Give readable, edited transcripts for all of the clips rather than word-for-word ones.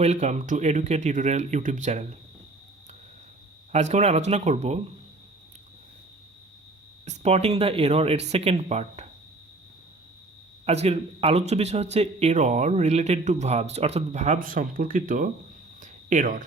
Welcome to EduCare tutorial YouTube channel. আজকে আমরা আলোচনা করব স্পটিং দ্য এরর এর সেকেন্ড পার্ট। আজকের আলোচ্য বিষয় হচ্ছে এরর রিলেটেড টু ভার্বস, অর্থাৎ ভার্ব সম্পর্কিত এরর।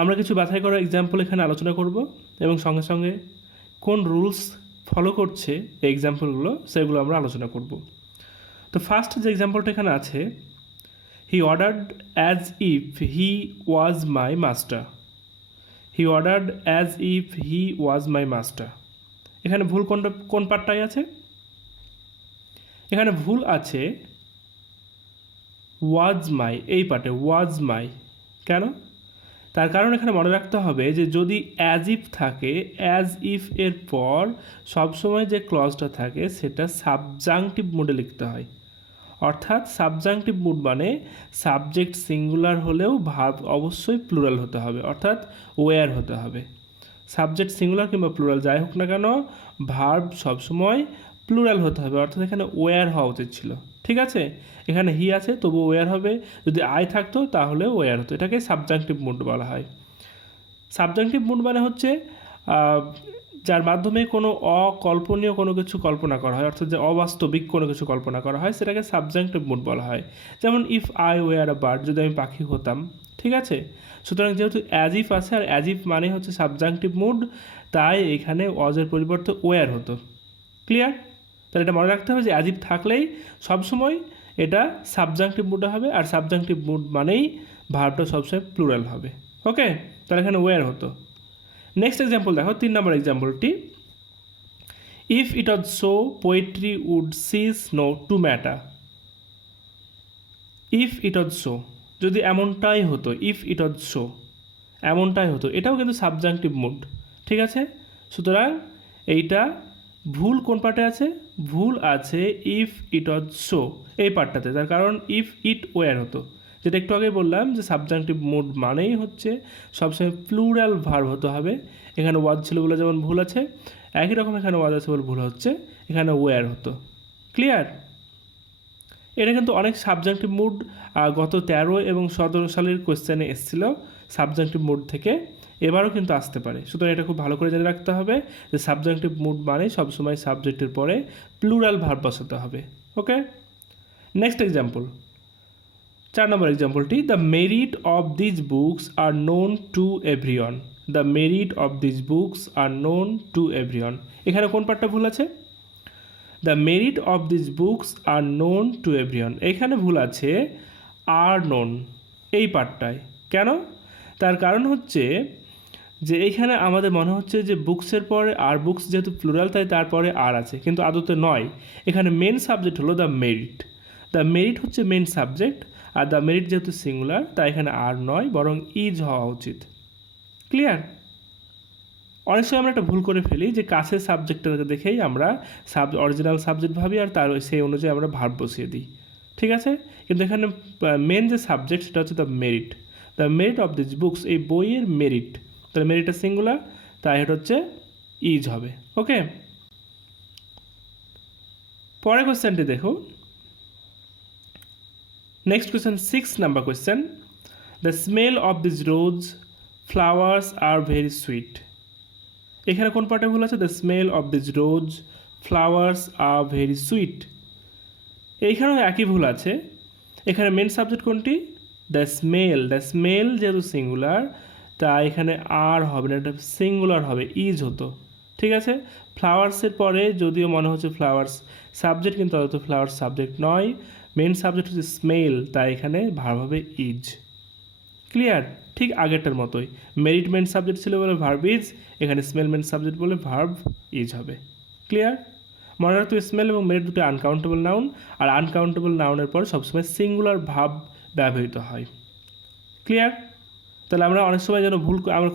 আমরা কিছু বাছাই করা এক্সাম্পল এখানে আলোচনা করব এবং সঙ্গে সঙ্গে কোন রুলস ফলো করছে এই এক্সাম্পলগুলো সেগুলো আমরা আলোচনা করব। তো ফার্স্ট যে এক্সাম্পলটা এখানে আছে, He ordered as if he was my master. He ordered as if he was my master. এখানে ভুল কোন পার্টটাই আছে? এখানে ভুল আছে was my, এই পার্টে was my। কেন? তার কারণ এখানে মনে রাখতে হবে যে যদি as if থাকে, as if এর পর সবসময় যে ক্লজটা থাকে সেটা সাবজাংটিভ মোডে লিখতে হয়। অর্থাৎ সাবজাংটিভ মুড মানে সাবজেক্ট সিঙ্গুলার হলেও ভার্ব অবশ্যই প্লুরাল হতে হবে, অর্থাৎ ওয়্যার হতে হবে। সাবজেক্ট সিঙ্গুলার কিংবা প্লুরাল যাই হোক না কেন, ভার্ব সবসময় প্লুরাল হতে হবে, অর্থাৎ এখানে ওয়্যার হওয়া উচিত ছিল। ঠিক আছে, এখানে হি আছে তবু ওয়্যার হবে, যদি আই থাকতো তাহলে ওয়্যার হতো। এটাকে সাবজাংটিভ মুড বলা হয়। সাবজাংটিভ মুড মানে হচ্ছে যার মাধ্যমে কোনো অকল্পনীয় কোনো কিছু কল্পনা করা হয়, অর্থাৎ যে অবাস্তবিক কোনো কিছু কল্পনা করা হয় সেটাকে সাবজাংটিভ মুড বলা হয়। যেমন if I were a bird, যদি আমি পাখি হতাম। ঠিক আছে, সুতরাং যেহেতু অ্যাজ ইফ আছে আর অ্যাজ ইফ মানে হচ্ছে সাবজাংটিভ মুড, তাই এখানে ওয়াজের পরিবর্তে ওয়ার হতো। ক্লিয়ার? তাহলে এটা মনে রাখতে হবে যে অ্যাজ ইফ থাকলেই সবসময় এটা সাবজাংটিভ মুডে হবে, আর সাবজাংটিভ মুড মানেই ভার্বটা সবসময় প্লুরাল হবে। ওকে, তাহলে এখানে ওয়ার হতো। নেক্সট এক্সাম্পল দেখো, 3 নম্বর এক্সাম্পলটি। If it was so poetry would cease no to matter. If it was so, যদি এমনটাই হতো, ইফ ইট ওয়াজ সো এমনটাই হতো, এটাও কিন্তু সাবজাংটিভ মুড। ঠিক আছে, সুতরাং এইটা ভুল কোন পার্টে আছে? ভুল আছে ইফ ইট ওয়াজ সো এই পার্টটাতে। তার কারণ ইফ ইট ওয়ার হতো, যেটা একটু আগে বললাম যে সাবজাংটিভ মুড মানেই হচ্ছে সবসময় প্লুরাল ভার্ব হতে হবে। এখানে ওয়াজ ছিল বলে যেমন ভুল আছে, একই রকম এখানে ওয়াজ আছে বলে ভুল হচ্ছে, এখানে ওয়্যার হতো। ক্লিয়ার? এটা কিন্তু অনেক সাবজাংটিভ মুড গত 13 এবং 17 সালের কোয়েশ্চেনে এসেছিলো সাবজাংটিভ মুড থেকে, এবারও কিন্তু আসতে পারে। সুতরাং এটা খুব ভালো করে জেনে রাখতে হবে যে সাবজাংটিভ মুড মানে সবসময় সাবজেক্টের পরে প্লুরাল ভার্ব বসাতে হবে। ওকে, নেক্সট এক্সাম্পল, 4 নম্বর এক্সাম্পলটি। The merit of these books are known to everyone. The merit of these books are known to everyone. এখানে কোন পার্টটা ভুল আছে? The merit of these books are known to everyone, এখানে ভুল আছে আর নোন এই পার্টটায়। কেন? তার কারণ হচ্ছে যে এইখানে আমাদের মনে হচ্ছে যে বুকসের পরে আর, বুকস যেহেতু প্লুরাল তাই তারপরে আর আছে, কিন্তু আদতে নয়। এখানে মেন সাবজেক্ট হলো দ্য মেরিট। দ্য মেরিট হচ্ছে মেন সাবজেক্ট, আর দ্য মেরিট যেহেতু সিঙ্গুলার তাই এখানে আর নয়, বরং ইজ হওয়া উচিত। ক্লিয়ার? অনেক সময় আমরা একটা ভুল করে ফেলি যে কাছের সাবজেক্টটাকে দেখেই আমরা অরিজিনাল সাবজেক্ট ভাবি আর তার সেই অনুযায়ী আমরা ভার্ব বসিয়ে দিই। ঠিক আছে, কিন্তু এখানে মেন যে সাবজেক্ট সেটা হচ্ছে the merit. The merit of this books, এই বইয়ের মেরিট, তাহলে মেরিটটা সিঙ্গুলার তাই এটা হচ্ছে ইজ হবে। ওকে, পরের কোয়েশ্চেনটি দেখো। Next question, 6 number question. The smell of this rose flowers are very sweet. এখানে কোন পার্টে ভুল আছে? The smell of this rose flowers are very sweet, এইখানেও একই ভুল আছে। এখানে মেন সাবজেক্ট কোনটি? The smell. দ্য স্মেল যেহেতু সিঙ্গুলার তাই এখানে আর হবে না, এটা সিঙ্গুলার হবে, ইজ হতো। ঠিক আছে, ফ্লাওয়ার্সের পরে যদিও মনে হচ্ছে ফ্লাওয়ার্স সাবজেক্ট, কিন্তু অত ফ্লাওয়ার্স সাবজেক্ট নয়, মেন সাবজেক্ট হচ্ছে স্মেল, তাই এখানে ভার্ব হবে ইজ। ক্লিয়ার? ঠিক আগেরটার মতোই, মেরিট মেন সাবজেক্ট ছিল বলে ভার্ব ইজ, এখানে স্মেল মেন সাবজেক্ট বলে ভার্ব ইজ হবে। ক্লিয়ার? মনে রাখতে স্মেল এবং মেরিট দুটো আনকাউন্টেবল নাউন, আর আনকাউন্টেবল নাউনের পর সবসময় সিঙ্গুলার ভাব ব্যবহৃত হয়। ক্লিয়ার? তাহলে আমরা অনেক সময় যেন আমরা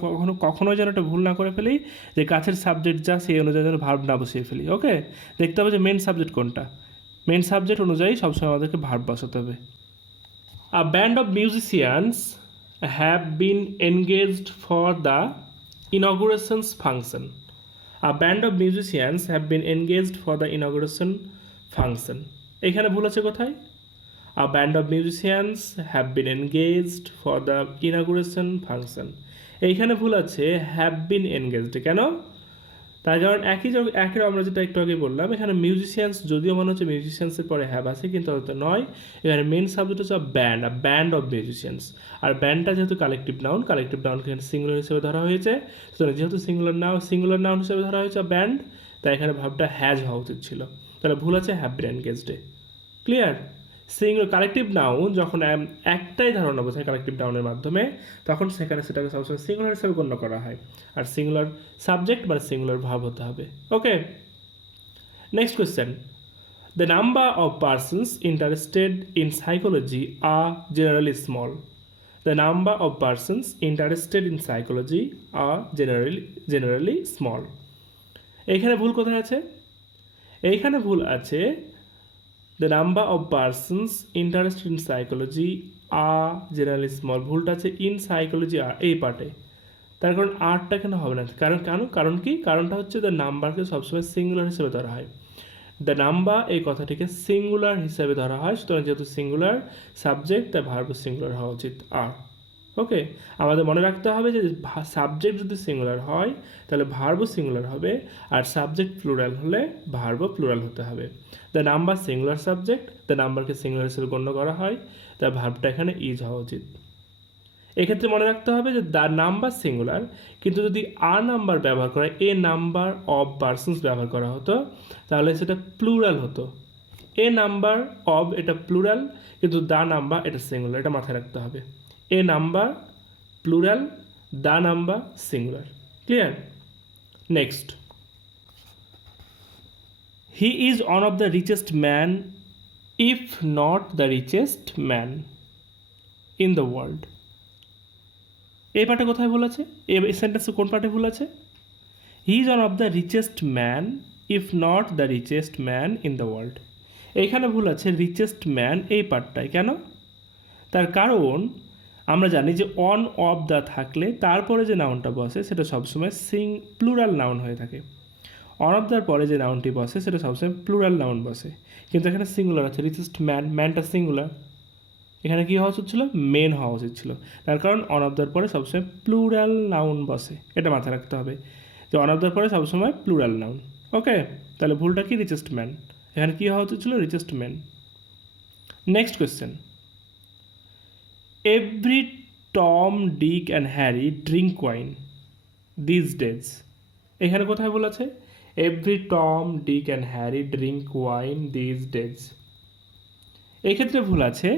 কখনোই যেন একটা ভুল না করে ফেলি যে কাছের সাবজেক্ট যা সেই অনুযায়ী যেন ভার্ব না বসিয়ে ফেলি। ওকে, দেখতে হবে যে মেন সাবজেক্ট কোনটা, মেন সাবজেক্ট অনুযায়ী সবসময় আমাদেরকে ভার্ব বসাতে হবে। A band of musicians have been engaged for the inaugurations function. A band of musicians have been engaged for the inauguration function. এখানে ভুল আছে কোথায়? A band of musicians have been engaged for the inauguration function. এইখানে ভুল আছে have been engaged. কেন? তার কারণ একই আমরা যেটা একটু আগে বললাম, এখানে মিউজিশিয়ানস যদিও মনে হচ্ছে মিউজিশিয়ানসের পরে হ্যাভ আছে, কিন্তু হয়তো নয়। এখানে মেন সাবজেক্ট হচ্ছে ব্যান্ড অফ মিউজিশিয়ানস। আর ব্যান্ডটা যেহেতু কালেকটিভ নাউন এখানে সিঙ্গুলার হিসেবে ধরা হয়েছে, সুতরাং যেহেতু সিঙ্গুলার নাউন হিসেবে ধরা হয়েছে ব্যান্ড, তাই এখানে ভাবটা হ্যাজ হওয়া উচিত ছিল। তাহলে ভুল আছে হ্যাভ বিন এনগেজডে। ক্লিয়ার? কালেকটিভ নাউন যখন একটাই ধারণা বোঝায় কালেকটিভ নাউনের মাধ্যমে, তখন সেখানে সেটাকে সবসময় সিঙ্গুলার হিসেবে গণ্য করা হয়। আর সিঙ্গুলার সাবজেক্ট মানে সিঙ্গুলার ভার্ব হতে হবে। Okay, next question. The number of persons interested in psychology are generally small. The number of persons interested in psychology are generally small. এইখানে ভুল কোথায় আছে? এইখানে ভুল আছে the number of persons interested in psychology are generally small. ভুলটা আছে in psychology are এই পার্টে। তার কারণ আরটা কেন হবে না? কারণ কি? কারণটা হচ্ছে দ্য নাম্বারকে সবসময় সিঙ্গুলার হিসেবে ধরা হয়। দ্য নাম্বার এই কথাটিকে সিঙ্গুলার হিসেবে ধরা হয়, সুতরাং যেহেতু সিঙ্গুলার সাবজেক্ট, তাই ভার্ব সিঙ্গুলার হওয়া উচিত আর। ওকে, আমাদের মনে রাখতে হবে যে সাবজেক্ট যদি সিঙ্গুলার হয় তাহলে ভার্বও সিঙ্গুলার হবে, আর সাবজেক্ট প্লুরাল হলে ভার্বও প্লুরাল হতে হবে। The number singular subject, the নাম্বারকে সিঙ্গুলার হিসেবে গণ্য করা হয়, তাই ভার্বটা এখানে ইজ হওয়া উচিত। এক্ষেত্রে মনে রাখতে হবে যে দ্য নাম্বার সিঙ্গুলার, কিন্তু যদি আর নাম্বার ব্যবহার করা, এ নাম্বার অফ পার্সনস ব্যবহার করা হতো, তাহলে সেটা প্লুরাল হতো। এ নাম্বার অফ এটা প্লুরাল, কিন্তু দ্য নাম্বার এটা সিঙ্গুলার, এটা মাথায় রাখতে হবে। A number plural, the number singular. Clear? Next, he is one of the richest man if not the richest man in the world. এই পার্টে কোথায় ভুল আছে? এই সেন্টেন্সে কোন পার্টে ভুল আছে? হি is one of the richest man if not the richest man in the world. এইখানে ভুল আছে রিচেস্ট ম্যান এই পার্টটায়। কেন? তার কারণ আমরা জানি যে অন অফ দ্য থাকলে তারপরে যে নাউনটা বসে সেটা সবসময় প্লুরাল নাউন হয়ে থাকে। অন অফ দ্যার পরে যে নাউনটি বসে সেটা সবসময় প্লুরাল নাউন বসে, কিন্তু এখানে সিঙ্গুলার আছে। রিচেস্ট ম্যানটা সিঙ্গুলার, এখানে কী হওয়া উচিত ছিল? মেন হওয়া উচিত ছিল। তার কারণ অন অফ দ্যার পরে সবসময় প্লুরাল নাউন বসে, এটা মাথায় রাখতে হবে যে অন অফ দ্যার পরে সবসময় প্লুরাল নাউন। ওকে, তাহলে ভুলটা কি? Richest man. এখানে কী হওয়া উচিত ছিল? Richest man. Next question. Every Tom, Dick and Harry drink wine these days. এখানে কোথায় ভুল আছে? Every Tom, Dick and Harry drink wine these days. এক্ষেত্রে ভুল আছে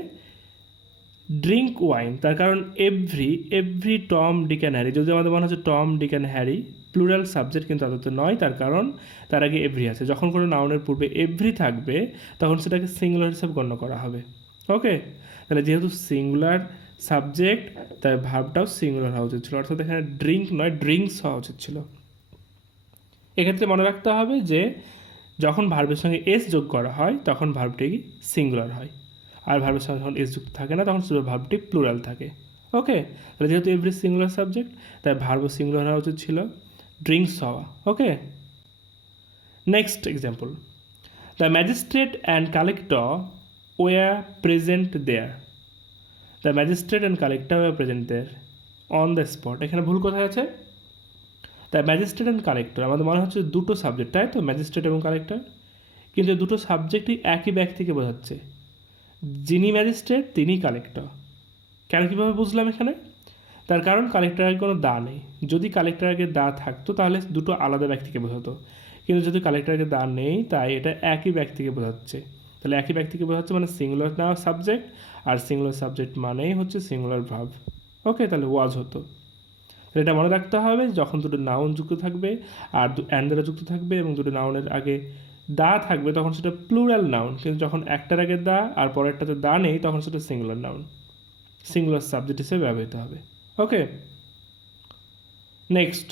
ড্রিঙ্ক ওয়াইন, তার কারণ every Tom, Dick and Harry, যদি আমাদের মনে হচ্ছে Tom, Dick and Harry plural subject, কিন্তু আদত নয়, তার কারণ তার আগে এভরি আছে। যখন কোনো নাউনের পূর্বে এভরি থাকবে তখন সেটাকে সিঙ্গুলার হিসাবে গণ্য করা হবে। ওকে, তাহলে যেহেতু সিঙ্গুলার সাবজেক্ট, তাই ভার্বটাও সিঙ্গুলার হওয়া উচিত ছিল, অর্থাৎ এখানে ড্রিঙ্ক নয় ড্রিঙ্কস হওয়া উচিত ছিল। এক্ষেত্রে মনে রাখতে হবে যে যখন ভার্বের সঙ্গে এস যোগ করা হয় তখন ভার্বটি সিঙ্গুলার হয়, আর ভার্বের সঙ্গে যখন এস যুক্ত থাকে না তখন শুধু ভার্বটি প্লুরাল থাকে। ওকে, তাহলে যেহেতু এভরি সিঙ্গুলার সাবজেক্ট, তাই ভার্বও সিঙ্গুলার হওয়া উচিত ছিল, ড্রিঙ্কস হওয়া। Okay, next example. The magistrate and collector were present there. The magistrate and collector were present there on the spot. এখানে ভুল কোথায় আছে? দ্য ম্যাজিস্ট্রেট অ্যান্ড কালেক্টর, আমাদের মনে হচ্ছে দুটো সাবজেক্ট, তাই তো? ম্যাজিস্ট্রেট এবং কালেক্টর, কিন্তু দুটো সাবজেক্টই একই ব্যক্তিকে বোঝাচ্ছে। যিনি ম্যাজিস্ট্রেট তিনি কালেক্টর। কেন, কীভাবে বুঝলাম এখানে? তার কারণ কালেক্টরের কোনো দা নেই। যদি কালেক্টরের দা থাকতো তাহলে দুটো আলাদা ব্যক্তিকে বোঝাতো, কিন্তু যদি কালেক্টরের দা নেই তাই এটা একই ব্যক্তিকে বোঝাচ্ছে। তাহলে একই ব্যক্তিকে বোঝাচ্ছে মানে সিঙ্গুলার না সাবজেক্ট, আর সিঙ্গুলার সাবজেক্ট মানেই হচ্ছে সিঙ্গুলার ভার্ব। ওকে, তাহলে ওয়াজ হতো। তাহলে এটা মনে রাখতে হবে, যখন দুটো নাউন যুক্ত থাকবে আর অ্যান্ড দ্বারা যুক্ত থাকবে এবং দুটো নাউনের আগে দা থাকবে তখন সেটা প্লুরাল নাউন, কিন্তু যখন একটার আগে দা আর পরেরটাতে দা নেই তখন সেটা সিঙ্গুলার নাউন, সিঙ্গুলার সাবজেক্ট হিসেবে ব্যবহৃত হবে। Okay, next.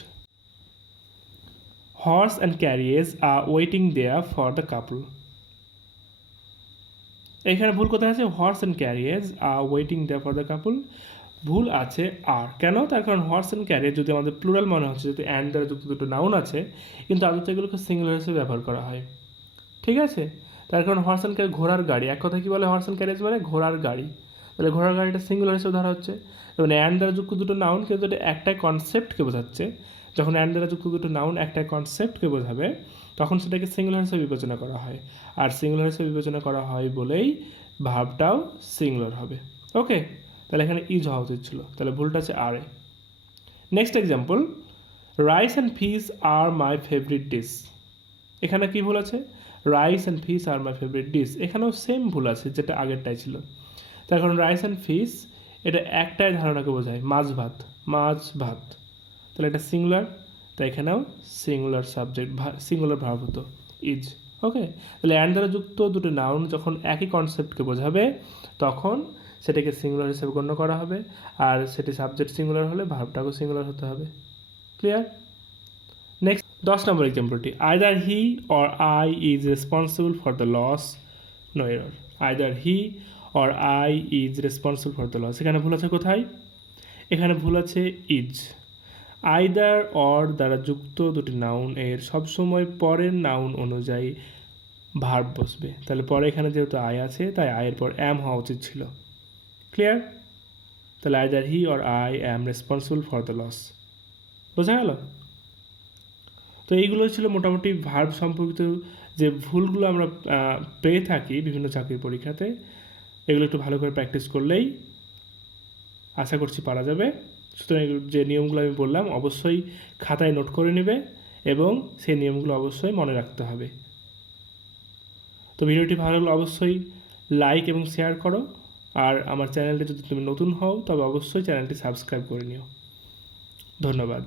Horse and carriage are waiting there for the couple. এখানে ভুল কোথায় আছে? Horse and carriage are waiting there for the couple. ভুল আছে আর। কেন? তার কারণ হর্স অ্যান্ড ক্যারিয়ার যদি আমাদের প্লুরাল মনে হচ্ছে, যদি অ্যান্ড দ্বারা যুক্ত দুটো নাউন আছে, কিন্তু আদতে এগুলোকে সিঙ্গুলার হিসেবে ব্যবহার করা হয়। ঠিক আছে, তার কারণ হর্স অ্যান্ড ক্যারেজ ঘোড়ার গাড়ি, এক কথা কি বলে হর্স অ্যান্ড ক্যারেজ মানে ঘোড়ার গাড়ি, তাহলে ঘোড়ার গাড়িটা সিঙ্গুলার হিসেবে ধরা হচ্ছে। এবং অ্যান্ড দ্বারা যুক্ত দুটো নাউন কিন্তু এটা একটাই কনসেপ্টকে বোঝাচ্ছে, যখন অ্যান্ড দ্বারা যুক্ত দুটো নাউন একটাই কনসেপ্টকে বোঝাবে তখন সেটাকে সিঙ্গুলার হিসেবে বিবেচনা করা হয়, আর সিঙ্গুলার হিসেবে বিবেচনা করা হয় বলেই ভার্বটাও সিঙ্গুলার হবে। ওকে, তাহলে এখানে ইজ হওয়া উচিত ছিল, তাহলে ভুলটা আছে আর এ। Next example, rice and fish are my favourite dish. এখানে কি ভুল আছে? Rice and fish are my favourite dish, এখানেও সেম ভুল আছে যেটা আগেরটাই ছিল। তার কারণ রাইস অ্যান্ড ফিশ এটা একটাই ধারণাকে বোঝায়, মাছ ভাত, মাছ ভাত, তাহলে এটা সিঙ্গুলার, তাই এখানেও সিঙ্গুলার সাবজেক্ট, সিঙ্গুলার ভার্ব হতো ইজ। ওকে, তাহলে অ্যান্ড দ্বারা যুক্ত দুটো নাউন যখন একই কনসেপ্টকে বোঝাবে তখন সেটাকে সিঙ্গুলার হিসেবে গণ্য করা হবে, আর সেটি সাবজেক্ট সিঙ্গুলার হলে ভার্বটাকেও সিঙ্গুলার হতে হবে। ক্লিয়ার? নেক্সট 10 নম্বর এক্সাম্পলটি, either he or I is responsible for the loss, no error, either he or I is responsible for the loss. এখানে ভুল আছে কোথায়? এখানে ভুল আছে ইজ। আইদার অর দ্বারা যুক্ত দুটি নাউন এর সবসময় পরের নাউন অনুযায়ী ভার্ব বসবে, তাহলে পরে এখানে যেহেতু আই আছে তাই আয়ের পর অ্যাম হওয়া উচিত ছিল। ক্লিয়ার? তাহলে either he or I am responsible for the loss. বোঝা গেল? তো এইগুলো ছিল মোটামুটি ভার্ব সম্পর্কিত যে ভুলগুলো আমরা পেয়ে থাকি বিভিন্ন চাকরির পরীক্ষাতে, এগুলো একটু ভালো করে প্র্যাকটিস করলেই আশা করছি পারা যাবে। সুতরাং যে নিয়মগুলো আমি বললাম অবশ্যই খাতায় নোট করে নেবে এবং সেই নিয়মগুলো অবশ্যই মনে রাখতে হবে। তো ভিডিওটি ভালো লাগলে অবশ্যই লাইক এবং শেয়ার করো, আর আমার চ্যানেলটি যদি তুমি নতুন হও তবে অবশ্যই চ্যানেলটি সাবস্ক্রাইব করে নিও। ধন্যবাদ।